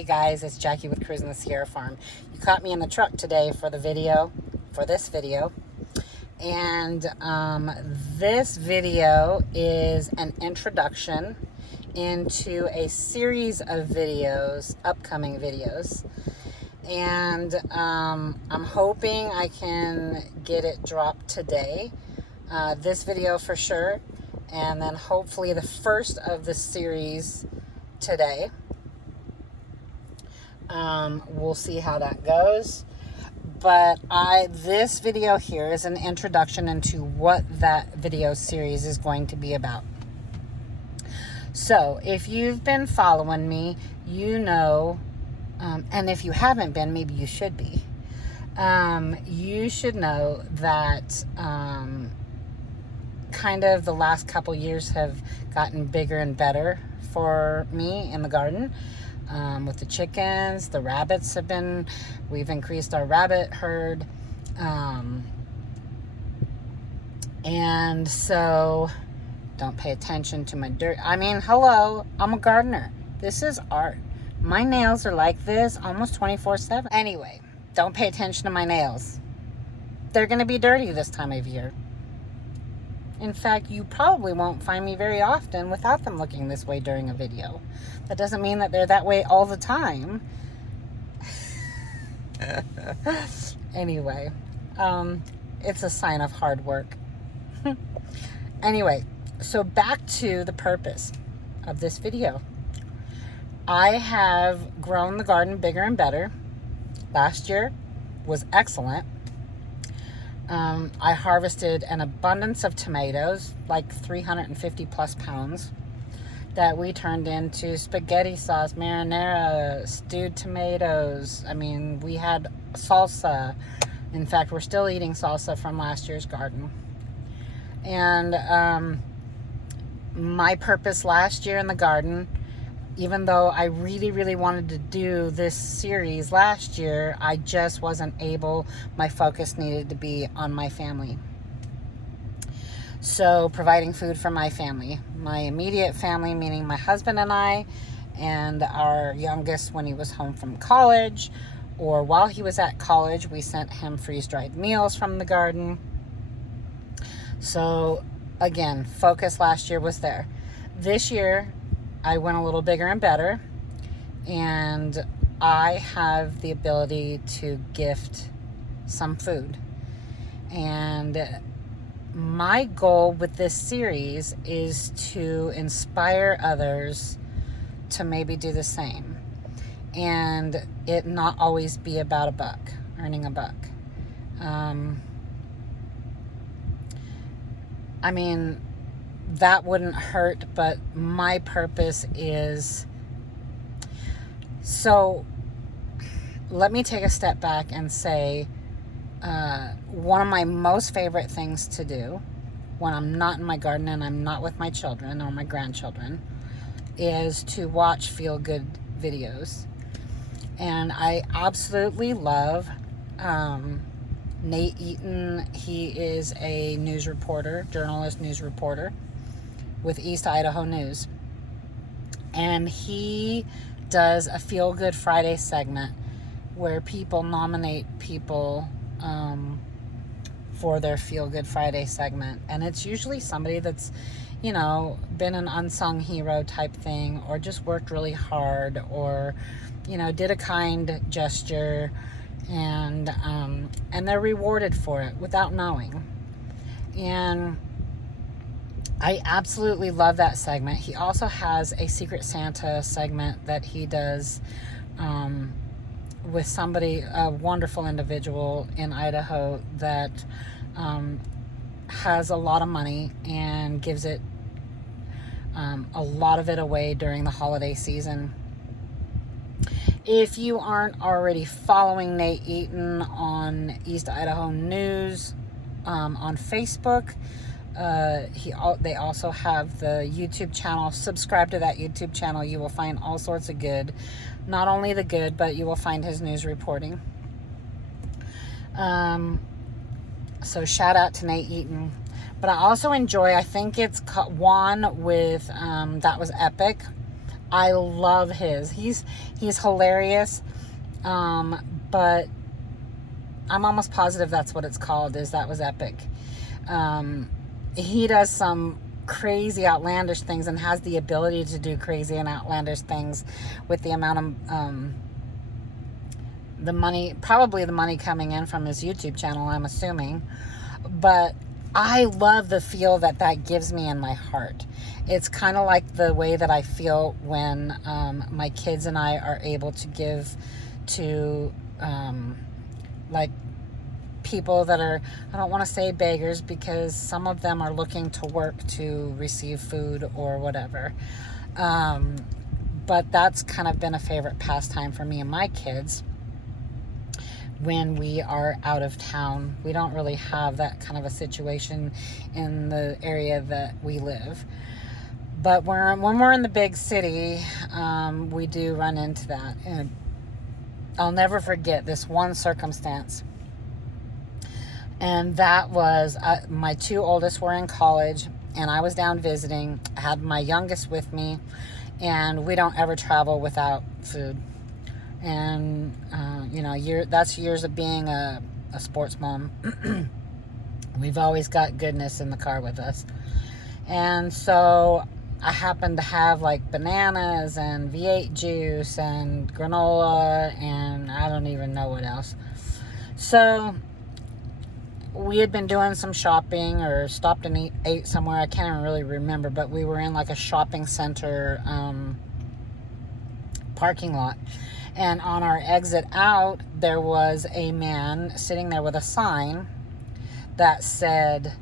Hey guys, it's Jackie with Cruising the Sierra Farm. You caught me in the truck today for this video. And this video is an introduction into a series of videos, upcoming videos. And I'm hoping I can get it dropped today. This video for sure. And then hopefully the first of the series today. We'll see how that goes. But this video here is an introduction into what that video series is going to be about. So if you've been following me, you know, and if you haven't been, maybe you should be. You should know that kind of the last couple years have gotten bigger and better for me in the garden. With the chickens, the rabbits we've increased our rabbit herd. And so don't pay attention to my dirt. I mean, hello, I'm a gardener. This is art. My nails are like this almost 24/7. Anyway, don't pay attention to my nails. They're going to be dirty this time of year. In fact, you probably won't find me very often without them looking this way during a video. That doesn't mean that they're that way all the time. Anyway, it's a sign of hard work. Anyway, so back to the purpose of this video. I have grown the garden bigger and better. Last year was excellent. I harvested an abundance of tomatoes, like 350 plus pounds, that we turned into spaghetti sauce, marinara, stewed tomatoes. I mean, we had salsa. In fact, we're still eating salsa from last year's garden. And my purpose last year in the garden, even though I really, really wanted to do this series last year, I just wasn't able. My focus needed to be on my family. So providing food for my family, my immediate family, meaning my husband and I, and our youngest when he was home from college, or while he was at college, we sent him freeze-dried meals from the garden. So again, focus last year was there. This year, I went a little bigger and better, and I have the ability to gift some food. And my goal with this series is to inspire others to maybe do the same, and it not always be about a buck, earning a buck. I mean, that wouldn't hurt, but my purpose is... So let me take a step back and say, one of my most favorite things to do when I'm not in my garden and I'm not with my children or my grandchildren is to watch feel-good videos. And I absolutely love Nate Eaton. He is a news reporter, journalist, news reporter with East Idaho News. And he does a Feel Good Friday segment where people nominate people for their Feel Good Friday segment. And it's usually somebody that's, you know, been an unsung hero type thing, or just worked really hard, or, you know, did a kind gesture, and they're rewarded for it without knowing. And I absolutely love that segment. He also has a Secret Santa segment that he does with somebody, a wonderful individual in Idaho that has a lot of money and gives it a lot of it away during the holiday season. If you aren't already following Nate Eaton on East Idaho News on Facebook, they also have the YouTube channel. Subscribe to that YouTube channel. You will find all sorts of good. Not only the good, but you will find his news reporting. So shout out to Nate Eaton. But I also enjoy, I think it's one with, that was epic. I love his. He's hilarious. But I'm almost positive that's what it's called, is That Was Epic. He does some crazy outlandish things and has the ability to do crazy and outlandish things with the amount of the money, probably the money coming in from his YouTube channel, I'm assuming. But I love the feel that gives me in my heart. It's kind of like the way that I feel when my kids and I are able to give to like people that are, I don't want to say beggars, because some of them are looking to work to receive food or whatever. But that's kind of been a favorite pastime for me and my kids. When we are out of town, we don't really have that kind of a situation in the area that we live. But when we're in the big city, we do run into that. And I'll never forget this one circumstance. And that was my two oldest were in college, and I was down visiting. I had my youngest with me, and we don't ever travel without food. And, that's years of being a sports mom. We've always got goodness in the car with us. And so I happened to have like bananas and V8 juice and granola and I don't even know what else. So we had been doing some shopping, or stopped and ate somewhere. I can't even really remember, but we were in like a shopping center parking lot. And on our exit out, there was a man sitting there with a sign that said,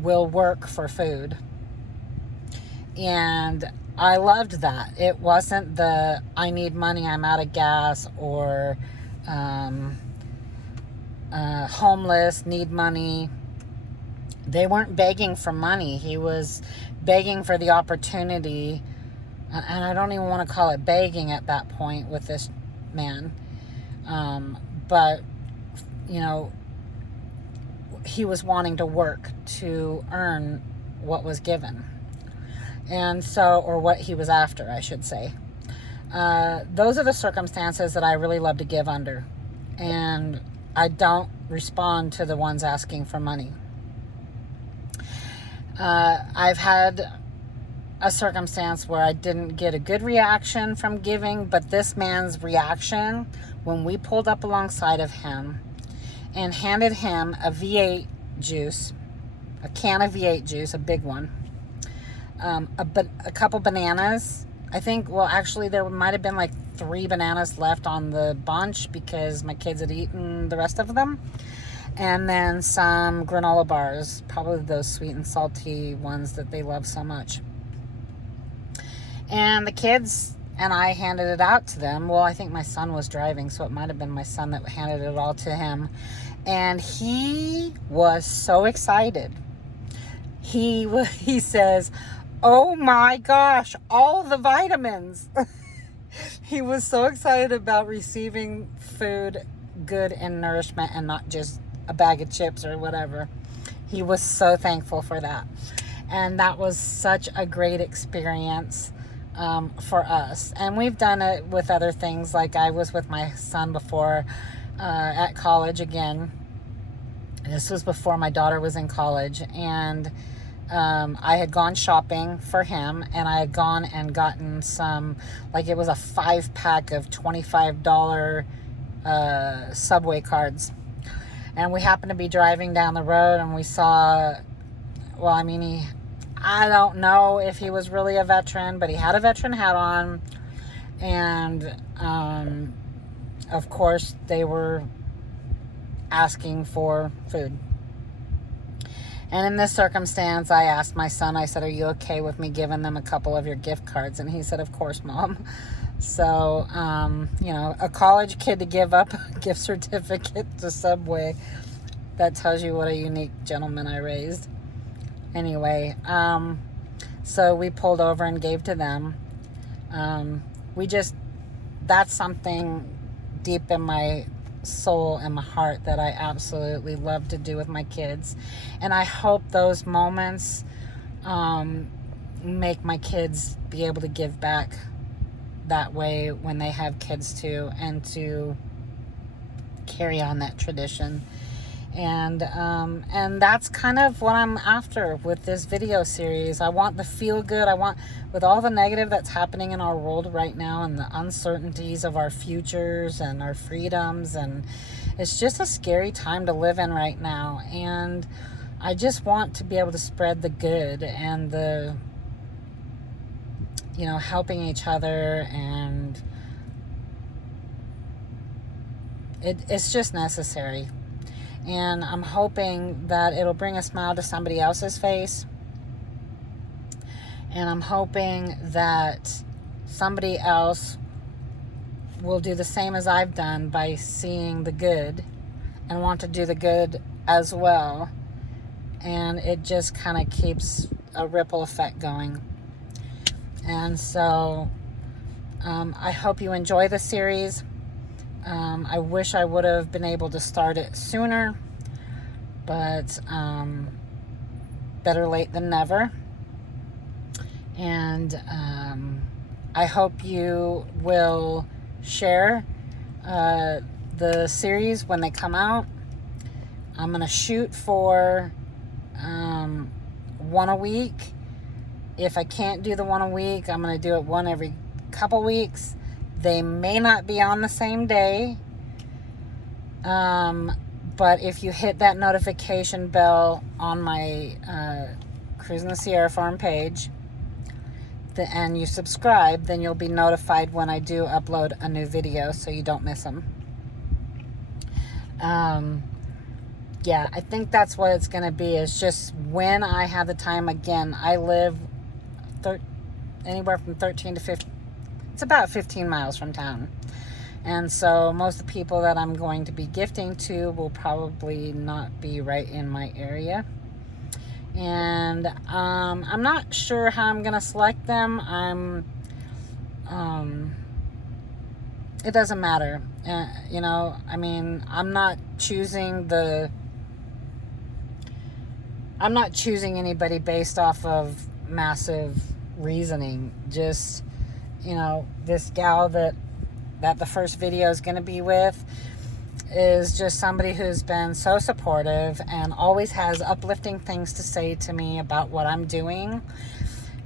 "Will work for food." And I loved that. It wasn't the, "I need money, I'm out of gas," or homeless, need money. They weren't begging for money. He was begging for the opportunity. And I don't even want to call it begging at that point with this man. But, he was wanting to work to earn what was given. And so, or what he was after, I should say. Those are the circumstances that I really love to give under. And I don't respond to the ones asking for money. I've had a circumstance where I didn't get a good reaction from giving, but this man's reaction when we pulled up alongside of him and handed him a V8 juice, a can of V8 juice, a big one, a couple bananas. I think, well, actually there might have been like 3 bananas left on the bunch because my kids had eaten the rest of them. And then some granola bars, probably those sweet and salty ones that they love so much. And the kids and I handed it out to them. Well, I think my son was driving, so it might have been my son that handed it all to him. And he was so excited. He says, "Oh my gosh, all the vitamins." He was so excited about receiving food, good and nourishment, and not just a bag of chips or whatever. He was so thankful for that. And that was such a great experience for us. And we've done it with other things. Like I was with my son before at college again. This was before my daughter was in college. And I had gone shopping for him, and I had gone and gotten some, like it was a 5-pack of $25 Subway cards. And we happened to be driving down the road, and we saw, well, I mean, I don't know if he was really a veteran, but he had a veteran hat on. And, of course, they were asking for food. And in this circumstance, I asked my son, I said, "Are you okay with me giving them a couple of your gift cards?" And he said, "Of course, Mom." So, a college kid to give up a gift certificate to Subway, that tells you what a unique gentleman I raised. Anyway, so we pulled over and gave to them. That's something deep in my soul and my heart that I absolutely love to do with my kids. And I hope those moments, make my kids be able to give back that way when they have kids too, and to carry on that tradition. And that's kind of what I'm after with this video series. I want the feel good. I want, with all the negative that's happening in our world right now, and the uncertainties of our futures and our freedoms, and it's just a scary time to live in right now. And I just want to be able to spread the good and the, helping each other, and it's just necessary. And I'm hoping that it'll bring a smile to somebody else's face. And I'm hoping that somebody else will do the same as I've done by seeing the good and want to do the good as well. And it just kind of keeps a ripple effect going. And so I hope you enjoy the series. I wish I would have been able to start it sooner, but better late than never. And I hope you will share the series when they come out. I'm going to shoot for one a week. If I can't do the one a week, I'm going to do it one every couple weeks. They may not be on the same day. But if you hit that notification bell on my Cruising the Sierra Farm page, and you subscribe, then you'll be notified when I do upload a new video, so you don't miss them. Yeah, I think that's what it's going to be. It's just when I have the time. Again, I live anywhere from 13 to 15. It's about 15 miles from town. And so most of the people that I'm going to be gifting to will probably not be right in my area. And I'm not sure how I'm going to select them. It doesn't matter. I'm not choosing anybody based off of massive reasoning. Just, this gal that the first video is going to be with is just somebody who's been so supportive and always has uplifting things to say to me about what I'm doing,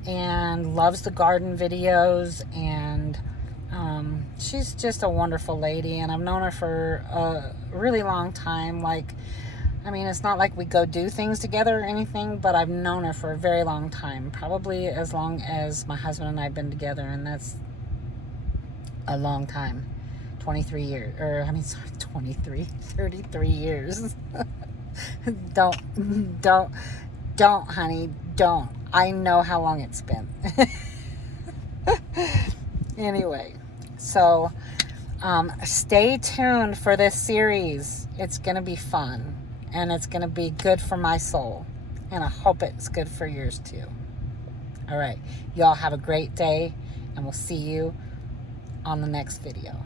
and loves the garden videos. And she's just a wonderful lady, and I've known her for a really long time. It's not like we go do things together or anything, but I've known her for a very long time, probably as long as my husband and I have been together, and that's a long time. 33 years, 33 years. Don't, honey, don't. I know how long it's been. Anyway, so stay tuned for this series. It's going to be fun, and it's going to be good for my soul, and I hope it's good for yours too. All right, y'all have a great day, and we'll see you on the next video.